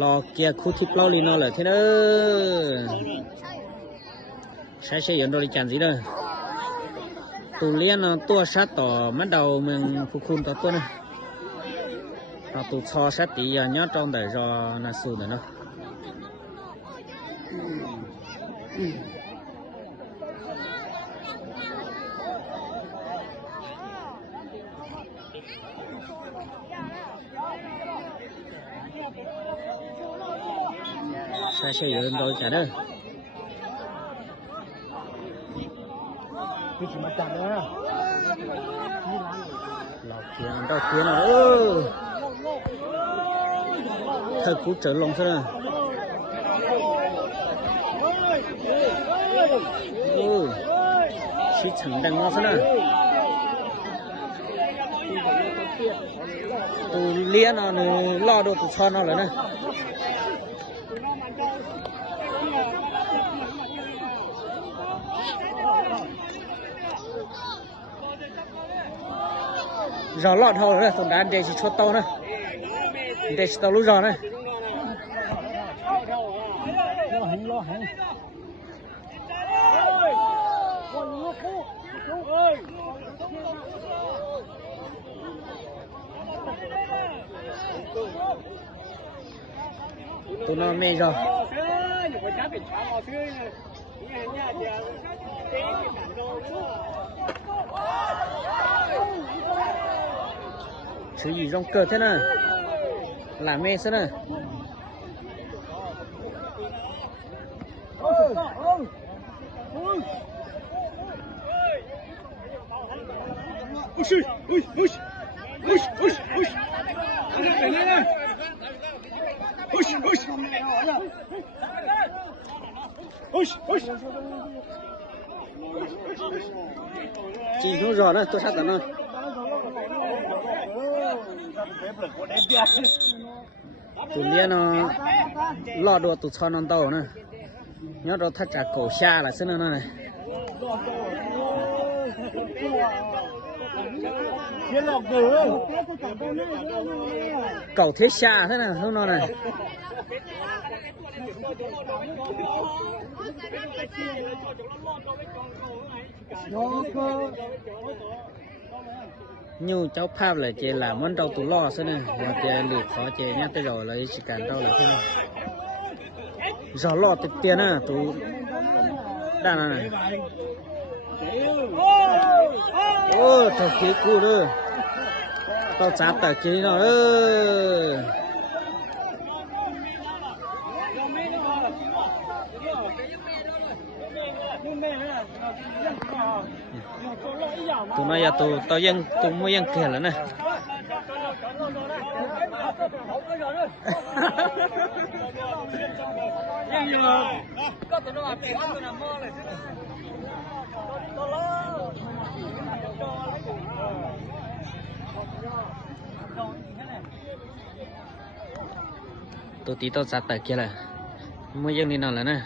รอเกียร์คู่ที่เปล่าลีนอเลยเท่เด้อใช้เงินบริการสิเด้อตูเลี้ยนตัวชัดต่อมันเดาเมืองคุณต่อตัวนะเราตูชอชัดตีย้อนตรงแต่รอนาสูเนาะใช้เงินบริการเด้อพี่มาจับเลยนะเราเขียนเราเขียนเธอกูเจอลงซะนะชี้ฉันดังงอซะนะตูเลี้ยนนี่ล่อโดนตูชอนเอาเลยนะรอลอดเท่าเลยสงการเดชิชดโตนะเดชิโตรู้รอนะตัวน้องไม่รอชื่ออยู่ตรงเกิดใช่ไหมหลานเมย์ใช่ไหมจีนรู้รอนะตัวชัดแต่นะตัวเลี้ยนรอดตัวชอนนอนโตนะย้อนเราถ้าจากโกชาละซึ่งนั่นเลยเก่าเทชาใช่ไหมทุกนอนเลยnhiều cháu pháp là chị làm món rau tủ lo xí nè mà chị lụt khó chị nhắc tới rồi lấy chỉ cần rau lại thế này rau lo tiền tiền à tủ đàn này ô thằng kia cu đó tao chát tại kia nó ơi tụi nó giờ tao dân tụi mới dân kẹt rồi nè tụi tí tao sát tại kia là mới dân đi nào là nè